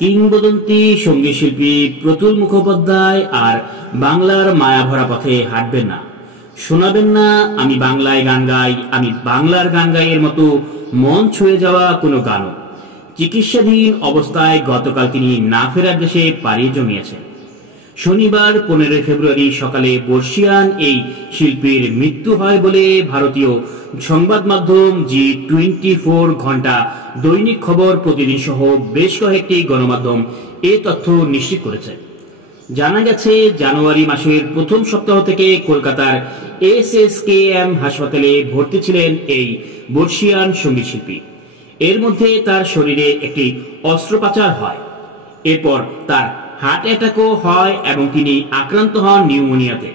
কিংবদন্তি সঙ্গীত শিল্পী প্রতুল মুখোপাধ্যায় আর বাংলার মায়াভরা পথে হাঁটবেন না, শোনাবেন না আমি বাংলায় গান গাই, আমি বাংলার গান গাই এর মতো মন ছুঁয়ে যাওয়া কোনো গানও। চিকিৎসাধীন অবস্থায় গতকাল তিনি না ফেরার দেশে পাড়ি জমিয়েছেন। শনিবার 15 ফেব্রুয়ারি সকালে বর্ষিয়ান এই শিল্পীর মৃত্যু হয় বলে ভারতীয় সংবাদ মাধ্যম G24 ঘন্টা, দৈনিক খবর প্রতিদিন সহ বেশ কয়েকটি গণমাধ্যম এ তথ্য নিশ্চিত করেছে। জানা গেছে, জানুয়ারি মাসের প্রথম সপ্তাহ থেকে কলকাতার SSKM হাসপাতালে ভর্তি ছিলেন এই বর্ষিয়ান সঙ্গীত শিল্পী। এর মধ্যে তার শরীরে একটি অস্ত্রোপচার হয়, এরপর তার হার্ট অ্যাটাকও হয় এবং তিনি আক্রান্ত হন নিউমোনিয়াতে।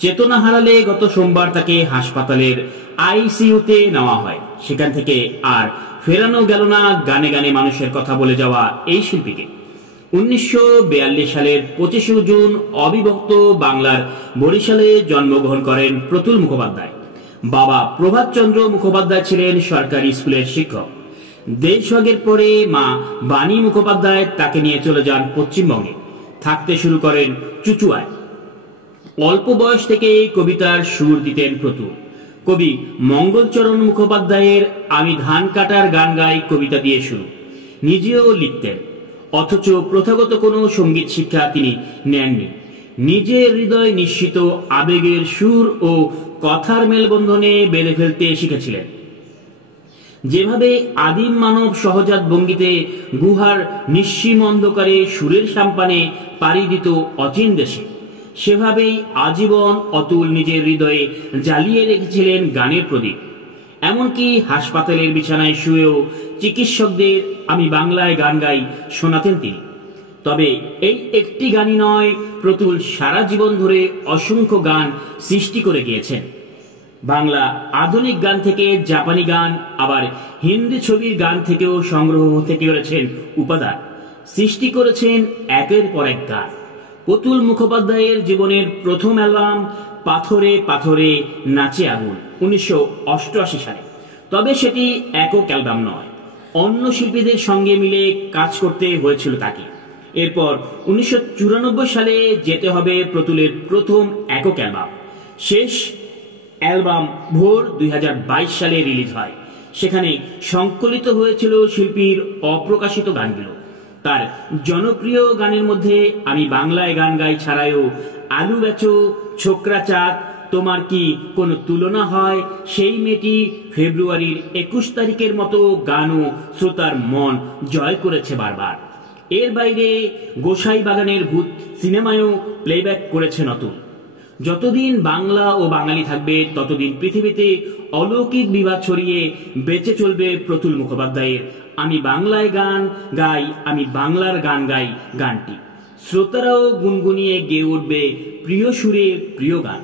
চেতনা হারালে গত সোমবার তাকে হাসপাতালের ICUতে নেওয়া হয়। সেখান থেকে আর ফেরানো গেল না গানে গানে মানুষের কথা বলে যাওয়া এই শিল্পীকে। 1942 সালের 25 জুন অবিভক্ত বাংলার বরিশালে জন্মগ্রহণ করেন প্রতুল মুখোপাধ্যায়। বাবা প্রভাতচন্দ্র মুখোপাধ্যায় ছিলেন সরকারি স্কুলের শিক্ষক। দেশভাগের পরে মা বাণী মুখোপাধ্যায় তাকে নিয়ে চলে যান পশ্চিমবঙ্গে, থাকতে শুরু করেন চুচুড়ায়। অল্প বয়স থেকে কবিতার সুর দিতেন প্রতুল। কবি মঙ্গলচরণ মুখোপাধ্যায়ের আমি ধান কাটার গান গাই কবিতা দিয়ে শুরু, নিজেও লিখতেন, অথচ প্রথাগত কোনো সঙ্গীত শিক্ষা তিনি নেননি। নিজের হৃদয় নিশ্চিত আবেগের সুর ও কথার মেলবন্ধনে বেঁধে ফেলতে শিখেছিলেন। যেভাবে আদিম মানব সহজাত ভঙ্গিতে গুহার নিঃসীম অন্ধকারে সুরের সাম্পানে পাড়ি দিত অচিন দেশে, সেভাবেই আজীবন অতুল নিজের হৃদয়ে জ্বালিয়ে রেখেছিলেন গানের প্রদীপ। এমনকি হাসপাতালের বিছানায় শুয়েও চিকিৎসকদের আমি বাংলায় গান গাই শোনাতেন তিনি। তবে এই একটি গানই নয়, প্রতুল সারা জীবন ধরে অসংখ্য গান সৃষ্টি করে গিয়েছেন। বাংলা আধুনিক গান থেকে জাপানি গান, আবার হিন্দি ছবির গান থেকেও সংগ্রহ থেকে করেছেন উপাদান, সৃষ্টি করেছেন একের পর এক গান। প্রতুল মুখোপাধ্যায়ের জীবনের প্রথম অ্যালবাম পাথরে পাথরে নাচে আগুন 1988 সালে। তবে সেটি একক অ্যালবাম নয়, অন্য শিল্পীদের সঙ্গে মিলে কাজ করতে হয়েছিল তাকে। এরপর 1994 সালে যেতে হবে প্রতুলের প্রথম একক অ্যালবাম। শেষ অ্যালবাম ভোর 2022 সালে রিলিজ হয়। সেখানে সংকলিত হয়েছিল শিল্পীর অপ্রকাশিত গানগুলো। তার জনপ্রিয় গানের মধ্যে আমি বাংলায় গান গাই ছাড়াও আলু বেচো, ছোকরা চাঁদ, তোমার কি কোনো তুলনা হয়, সেই মেয়েটি, ফেব্রুয়ারির 21 তারিখের মতো গানও শ্রোতার মন জয় করেছে বারবার। এর বাইরে গোসাই বাগানের ভূত সিনেমায়ও প্লেব্যাক করেছে নতুন। যতদিন বাংলা ও বাঙালি থাকবে ততদিন পৃথিবীতে অলৌকিক বিবাদ ছড়িয়ে বেঁচে চলবে প্রতুল মুখোপাধ্যায়ের আমি বাংলায় গান গাই, আমি বাংলার গান গাই গানটি। শ্রোতারাও গুনগুনিয়ে গেয়ে উঠবে প্রিয় সুরে প্রিয় গান।